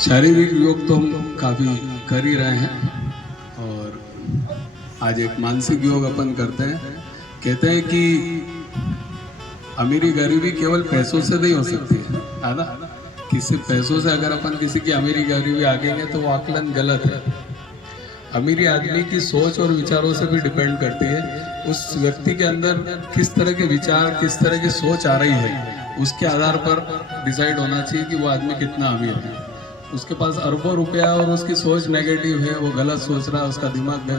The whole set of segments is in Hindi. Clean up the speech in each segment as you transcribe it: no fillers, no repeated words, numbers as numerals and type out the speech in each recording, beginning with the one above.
शारीरिक योग तो हम काफ़ी कर ही रहे हैं और आज एक मानसिक योग अपन करते हैं। कहते हैं कि अमीरी गरीबी केवल पैसों से नहीं हो सकती है ना। किसी पैसों से अगर अपन किसी की अमीरी गरीबी आगेंगे तो वो आकलन गलत है। अमीरी आदमी की सोच और विचारों से भी डिपेंड करती है। उस व्यक्ति के अंदर किस तरह के विचार, किस तरह की सोच आ रही है, उसके आधार पर डिसाइड होना चाहिए कि वो आदमी कितना अमीर है। उसके पास अरबों रुपया और उसकी सोच नेगेटिव है, वो गलत सोच रहा है, उसका दिमाग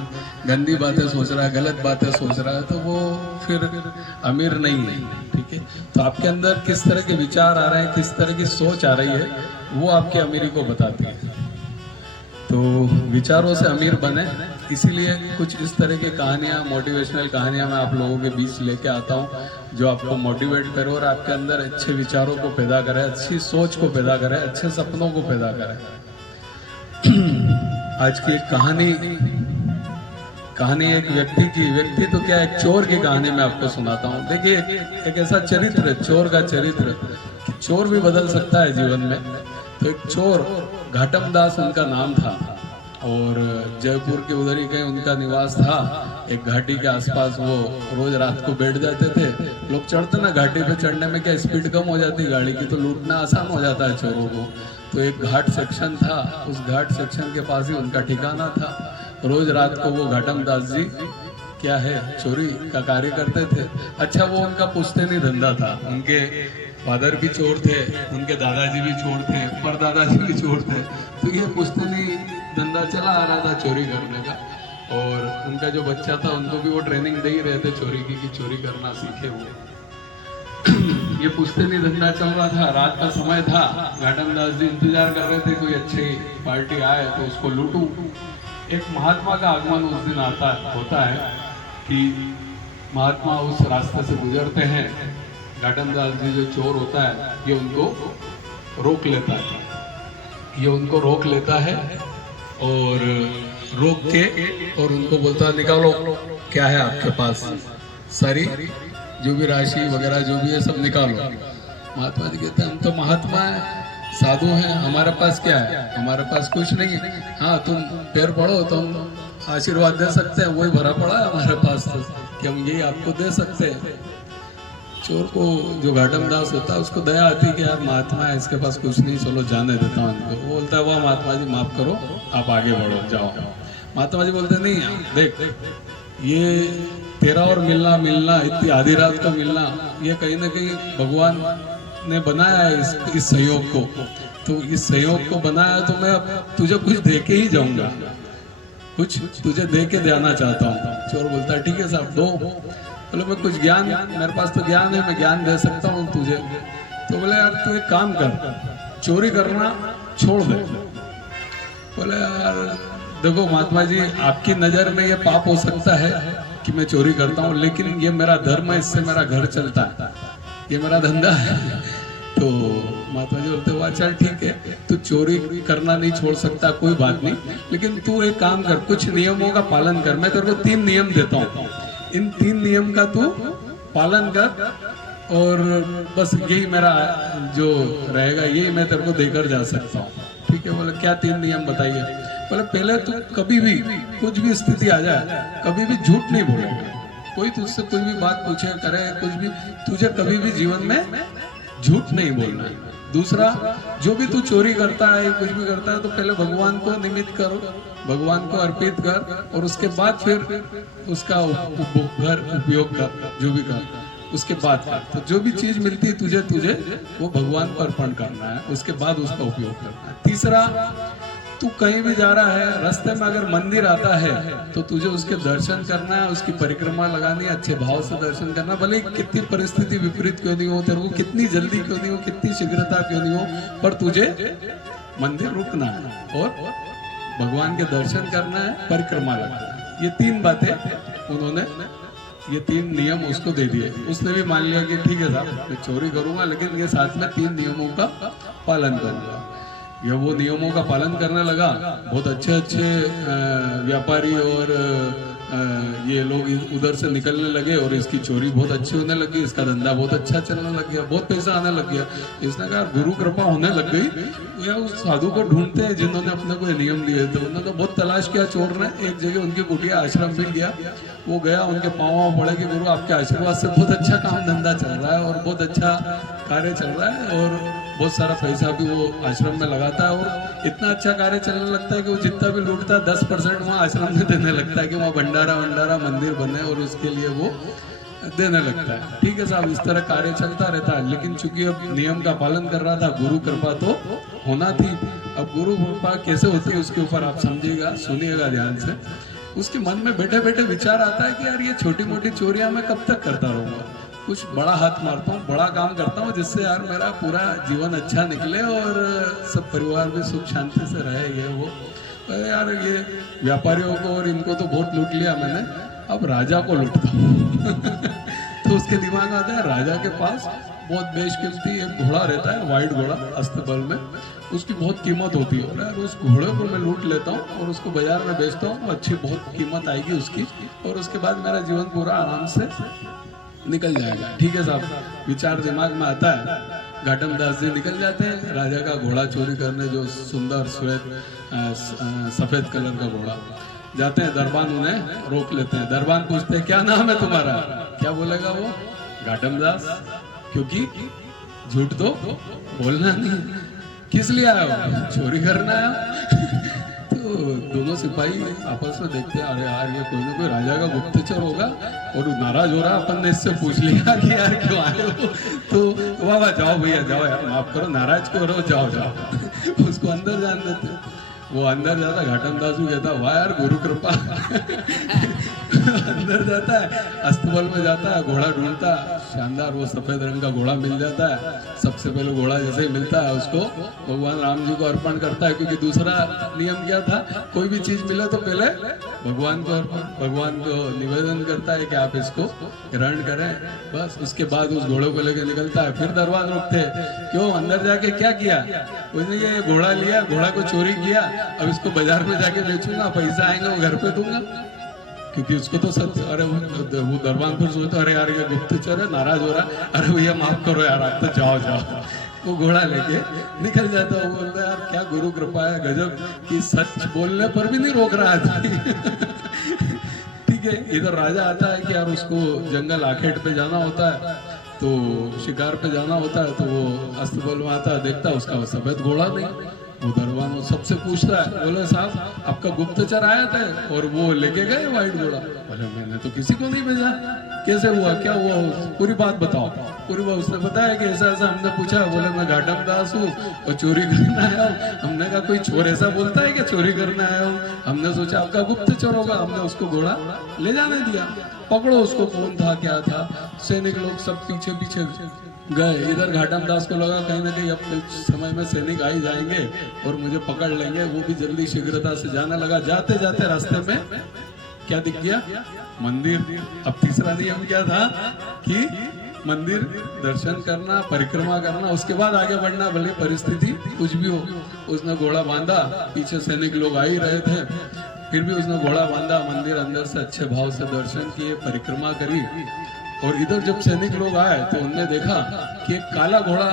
गंदी बातें सोच रहा है, गलत बातें सोच रहा है, तो वो फिर अमीर नहीं है। ठीक है, तो आपके अंदर किस तरह के विचार आ रहे हैं, किस तरह की सोच आ रही है, वो आपकी अमीरी को बताती है। तो विचारों से अमीर बने, इसीलिए कुछ इस तरह की कहानियाँ, मोटिवेशनल कहानियाँ मैं आप लोगों के बीच लेके आता हूँ, जो आपको मोटिवेट करे और आपके अंदर अच्छे विचारों को पैदा करे, अच्छी सोच को पैदा करे, अच्छे सपनों को पैदा करे। आज की एक कहानी एक व्यक्ति तो क्या, एक चोर की कहानी मैं आपको सुनाता हूँ। देखिए, एक ऐसा चरित्र, चोर का चरित्र, चोर भी बदल सकता है जीवन में। तो एक चोर, घाटम दास उनका नाम था और जयपुर के उधर ही कहीं उनका निवास था। एक घाटी के आसपास वो रोज रात को बैठ जाते थे। लोग चढ़ते ना, घाटी पे चढ़ने में क्या स्पीड कम हो जाती गाड़ी की, तो लूटना आसान हो जाता है चोरों को। तो एक घाट सेक्शन था, उस घाट सेक्शन के पास ही उनका ठिकाना था। रोज रात को वो घाटम दास जी क्या है, चोरी का कार्य करते थे। अच्छा, वो उनका पुश्तैनी धंधा था। उनके फादर भी चोर थे, उनके दादाजी भी चोर थे, परदादाजी भी चोर थे। तो ये पुश्तैनी धंधा चला आ रहा था चोरी करने का। और उनका जो बच्चा था, उनको भी वो ट्रेनिंग दे ही रहे थे चोरी की, कि चोरी करना सीखे हुए। ये पुश्तैनी धंधा चल रहा था, रात का समय था। घाटम दास जी इंतजार कर रहे थे कोई अच्छी पार्टी आए तो उसको लूटूं। एक महात्मा का आगमन उस दिन होता है कि महात्मा उस रास्ते से गुजरते हैं। घाटम दास जी जो चोर होता है, ये उनको रोक लेता है और रोक के और उनको बोलता है, निकालो क्या है आपके पास, सारी जो भी राशि वगैरह जो भी है सब निकालो। महात्मा जी कहते हैं, हम तो महात्मा है, साधु हैं, हमारे पास क्या है, हमारे पास कुछ नहीं है। हाँ, तुम पैर पड़ो तो हम आशीर्वाद दे सकते हैं, वही भरा पड़ा है हमारे पास तो, कि हम यही आपको दे सकते हैं। चोर को, जो घाटम दास होता है, उसको दया आती है कि यार महात्मा है, इसके पास कुछ नहीं, चलो जाने देता हूँ इनको। वो बोलता है, वाह महात्मा जी, माफ करो, आप आगे बढ़ो, जाओ। महात्मा जी बोलते नहीं, देख, ये तेरा और मिलना इतनी आधी रात का मिलना, ये कहीं ना कहीं भगवान ने बनाया है इस सहयोग को। तो इस सहयोग को बनाया तो मैं तुझे कुछ दे के ही जाऊंगा, कुछ तुझे दे के जाना चाहता हूँ। चोर बोलता है, ठीक है साहब, दो। बोले, मैं कुछ ज्ञान, मेरे पास तो ज्ञान है, मैं ज्ञान दे सकता हूँ तुझे। तो बोले, यार तू एक काम कर, चोरी करना छोड़ दे। बोले, यार देखो महात्मा जी, आपकी नज़र में ये पाप हो सकता है कि मैं चोरी करता हूँ, लेकिन ये मेरा धर्म है, इससे मेरा घर चलता है, ये मेरा धंधा है। तो महात्मा जी बोलते, वाह चल ठीक है, तू चोरी करना नहीं छोड़ सकता, कोई बात नहीं, लेकिन तू एक काम कर, कुछ नियमों का पालन कर। मैं तेरे को 3 नियम देता हूँ, इन 3 नियम का तू पालन कर और बस यही मेरा जो रहेगा, यही मैं तेरे को देकर जा सकता हूँ। ठीक है। बोले, क्या 3 नियम बताइए। बोले, पहले तू कभी भी कुछ भी स्थिति आ जाए, कभी भी झूठ नहीं बोलेगा। कोई तुझसे कोई भी बात पूछे, करे कुछ भी, तुझे कभी भी जीवन में झूठ नहीं बोलना है। दूसरा, जो भी तू चोरी करता है, कुछ भी करता है, तो पहले भगवान को निमित्त करो, भगवान को अर्पित कर, और उसके बाद फिर उसका उपयोग कर, जो भी कर उसके बाद कर। तो जो भी चीज मिलती है तुझे वो भगवान को अर्पण करना है, उसके बाद उसका उपयोग करना है। तीसरा, तू कहीं भी जा रहा है, रास्ते में अगर मंदिर आता है तो तुझे उसके दर्शन करना है, उसकी परिक्रमा लगानी है, अच्छे भाव से दर्शन करना, भले कितनी परिस्थिति विपरीत क्यों नहीं हो, तेरे को कितनी जल्दी क्यों नहीं हो, कितनी शीघ्रता क्यों नहीं हो, पर तुझे मंदिर रुकना है और भगवान के दर्शन करना है, परिक्रमा लगाना है। ये 3 बातें उन्होंने, ये 3 नियम उसको दे दिए। उसने भी मान लिया कि ठीक है साहब, मैं चोरी करूंगा, लेकिन ये साथ में 3 नियमों का पालन करूंगा। ये वो नियमों का पालन करने लगा। बहुत अच्छे व्यापारी और ये लोग उधर से निकलने लगे और इसकी चोरी बहुत अच्छी होने लगी, इसका धंधा बहुत अच्छा चलने लग गया, बहुत पैसा आने लग गया। इसने कहा गुरु कृपा होने लग गई, या उस साधु को ढूंढते हैं जिन्होंने अपने को नियम दिए थे। उन्होंने बहुत तलाश किया चोर ने, एक जगह उनकी कुटिया आश्रम मिल गया, वो गया, उनके पाँव पड़े कि गुरु आपके आशीर्वाद से बहुत अच्छा काम धंधा चल रहा है और बहुत अच्छा कार्य चल रहा है और बहुत सारा पैसा भी वो आश्रम में लगाता है और इतना अच्छा कार्य चलने लगता है कि वो जितना भी लूटता है 10% वहाँ आश्रम में देने लगता है कि वहाँ भंडारा मंदिर बने और उसके लिए वो देने लगता है। ठीक है साहब, इस तरह कार्य चलता रहता है। लेकिन चूंकि अब नियम का पालन कर रहा था, गुरु कृपा तो होना थी। अब गुरु कृपा कैसे होती है उसके ऊपर आप समझिएगा, सुनिएगा ध्यान से। उसके मन में बैठे बैठे विचार आता है कि यार ये छोटी मोटी चोरियां मैं कब तक करता रहूंगा, कुछ बड़ा हाथ मारता हूँ, बड़ा काम करता हूँ जिससे यार मेरा पूरा जीवन अच्छा निकले और सब परिवार भी सुख शांति से रहेंगे। वो यार ये व्यापारियों को और इनको तो बहुत लूट लिया मैंने, अब राजा को लूटता हूँ। तो उसके दिमाग में आता है राजा के पास बहुत बेशकीमती एक घोड़ा रहता है, वाइट घोड़ा अस्तबल में, उसकी बहुत कीमत होती है और यार उस घोड़े को मैं लूट लेता हूँ और उसको बाजार में बेचता हूँ, अच्छी बहुत कीमत आएगी उसकी और उसके बाद मेरा जीवन पूरा आराम से निकल जाएगा। ठीक है साहब, विचार दिमाग में आता है। घाटम दास जी निकल जाते हैं राजा का घोड़ा चोरी करने, जो सुंदर सफेद कलर का घोड़ा। जाते हैं, दरबान उन्हें रोक लेते हैं। दरबान पूछते हैं क्या नाम है तुम्हारा? क्या बोलेगा वो? घाटम दास, क्योंकि झूठ तो बोलना नहीं। किस लिए आया हो? चोरी करना आया। तो दोनों सिपाही आपस में देखते हैं, अरे यार ये कोई ना कोई राजा का गुप्तचर होगा और नाराज हो रहा, अपन ने इससे पूछ लिया कि यार क्यों आए हो। तो वाह जाओ भैया जाओ, यार माफ करो, नाराज क्यों रहो, जाओ जाओ। उसको अंदर जान देते। वो अंदर जाता, घाटम दास भी कहता वाह यार गुरु कृपा। अंदर जाता है, अस्तबल में जाता है, घोड़ा ढूंढता, शानदार वो सफेद रंग का घोड़ा मिल जाता है। सबसे पहले घोड़ा जैसे ही मिलता है उसको भगवान राम जी को अर्पण करता है, क्योंकि दूसरा नियम क्या था, कोई भी चीज मिले तो पहले भगवान को अर्पण, भगवान को निवेदन करता है कि आप इसको ग्रहण करें। बस उसके बाद उस घोड़े को लेकर निकलता है। फिर दरबार रोकते, क्यों अंदर जाके क्या किया? उसने ये घोड़ा लिया, घोड़ा को चोरी किया, अब इसको बाजार में जाके बेचूंगा, पैसा आएंगे वो घर पे दूंगा, क्योंकि उसको तो सत्य। अरे वो दरबार पर सोचता, अरे यार ये गुप्तचर है, नाराज हो रहा, अरे भैया माफ करो यार, आप तो जाओ जाओ। वो घोड़ा लेके निकल जाता। वो बोलता है यार क्या गुरु कृपा है, गजब कि सच बोलने पर भी नहीं रोक रहा था। ठीक है, इधर राजा आता है कि यार उसको जंगल आखेट पे जाना होता है, तो शिकार पे जाना होता है, तो वो अस्तबल में आता है, देखता है उसका सफेद घोड़ा नहीं। वो दरबान वो सबसे पूछता है, बोले साहब आपका गुप्तचर आया था और वो लेके गए वाइट घोड़ा? बोले मैंने तो किसी को नहीं भेजा। कैसे हुआ, क्या हुआ, पूरी बात बताओ। पूरी बात उसने बताया कि ऐसा ऐसा हमने पूछा। बोले मैं घाटम दास हूँ और चोरी करने आया हूँ। हमने कहा कोई चोर ऐसा बोलता है कि चोरी करने आया हूँ? हमने सोचा आपका गुप्तचर होगा, हमने उसको घोड़ा ले जाने दिया। पकड़ो उसको, कौन था क्या था। सैनिक लोग सब पीछे पीछे गए। इधर घाटम दास को लगा कहीं ना कहीं अब कुछ समय में सैनिक आ ही जाएंगे और मुझे पकड़ लेंगे। वो भी जल्दी शीघ्रता से जाने लगा। जाते जाते रास्ते में क्या दिख गया? मंदिर। अब तीसरा नियम क्या था कि मंदिर दर्शन करना, परिक्रमा करना, उसके बाद आगे बढ़ना, भले परिस्थिति कुछ भी हो। उसने घोड़ा बांधा, पीछे सैनिक लोग आ ही रहे थे, फिर भी उसने घोड़ा बांधा, मंदिर अंदर से अच्छे भाव से दर्शन किए, परिक्रमा करी। और इधर जब सैनिक लोग आए तो उन्होंने देखा कि एक काला घोड़ा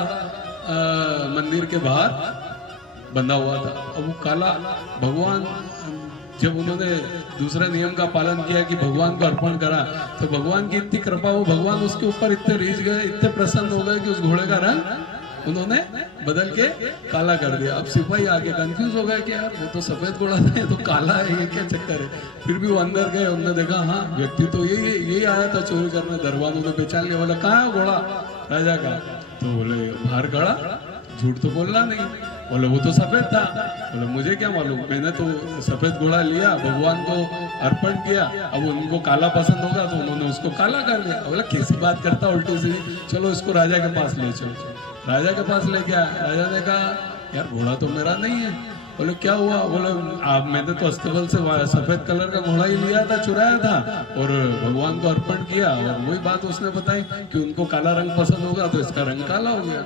मंदिर के बाहर बंधा हुआ था। अब वो काला भगवान, जब उन्होंने दूसरा नियम का पालन किया कि भगवान को अर्पण करा, तो भगवान की इतनी कृपा, वो भगवान उसके ऊपर इतने रीझ गए, इतने प्रसन्न हो गए कि उस घोड़े का रंग उन्होंने बदल के काला कर दिया। अब सिपाही आके कंफ्यूज हो गए कि यार वो तो सफेद घोड़ा था, ये तो काला है, ये क्या चक्कर है। फिर भी वो अंदर गए, उन्होंने देखा हाँ व्यक्ति तो यही आया था चोरी करने। दरबार ने पहचान लिया। बोला कहाँ है घोड़ा राजा का? तो बोले बाहर खड़ा, झूठ तो बोलना नहीं। बोले वो तो सफेद था। बोले मुझे क्या मालूम, मैंने तो सफेद घोड़ा लिया, भगवान को अर्पण किया, अब उनको काला पसंद होगा तो उन्होंने उसको काला कर लिया। बोला कैसी बात करता उल्टी सीधी, चलो इसको राजा के पास ले चलो। राजा के पास ले गया। राजा ने कहा यार घोड़ा तो मेरा नहीं है। बोले क्या हुआ? बोले आप, मैंने तो अस्तबल से सफेद कलर का घोड़ा ही लिया था, चुराया था और भगवान को अर्पण किया। और वही बात उसने बताई कि उनको काला रंग पसंद होगा तो इसका रंग काला हो गया।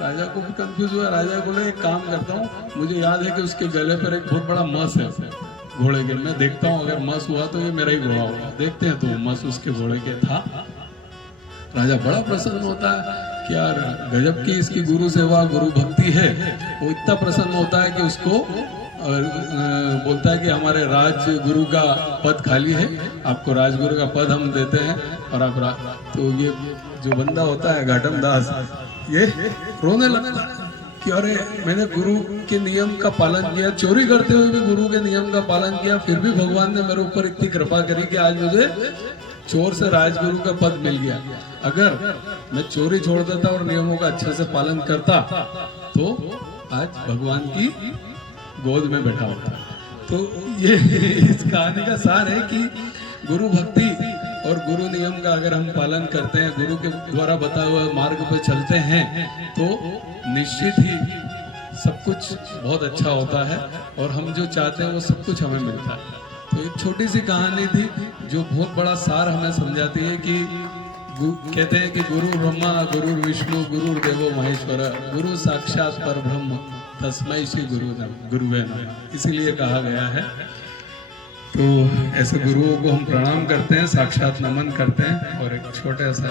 राजा को भी कंफ्यूज हुआ। राजा बोले एक काम करता हूँ, मुझे याद है कि उसके गले पर एक बहुत बड़ा मस है, घोड़े के। मैं देखता हूँ अगर मस हुआ तो ये मेरा ही घोड़ा होगा। देखते हैं तो मस उसके घोड़े के था। राजा बड़ा प्रसन्न होता है कि यार गजब की इसकी गुरु सेवा गुरु भक्ति है। वो इतना प्रसन्न होता है कि उसको बोलता है कि हमारे राजगुरु का पद खाली है, आपको राजगुरु का पद हम देते हैं और आप तो ये जो बंदा होता है घाटम दास ये रोने लगता है कि अरे मैंने गुरु के नियम का पालन किया, चोरी करते हुए भी गुरु के नियम का पालन किया, फिर भी भगवान ने मेरे ऊपर इतनी कृपा करी कि आज मुझे चोर से राजगुरु का पद मिल गया। अगर मैं चोरी छोड़ देता और नियमों का अच्छे से पालन करता तो आज भगवान की गोद में बैठा होता। तो ये इस कहानी का सार है कि गुरु भक्ति और गुरु नियम का अगर हम पालन करते हैं, गुरु के द्वारा बताए हुए मार्ग पे चलते हैं तो निश्चित ही सब कुछ बहुत अच्छा होता है और हम जो चाहते हैं वो सब कुछ हमें मिलता है। तो एक छोटी सी कहानी थी जो बहुत बड़ा सार हमें समझाती है कि कहते हैं कि गुरु ब्रह्मा गुरु विष्णु गुरु देवो महेश्वर गुरु साक्षात पर ब्रह्म तस्मै श्री गुरुवे नमः, इसीलिए कहा गया है। तो ऐसे गुरुओं को हम प्रणाम करते हैं, साक्षात नमन करते हैं। और एक छोटा सा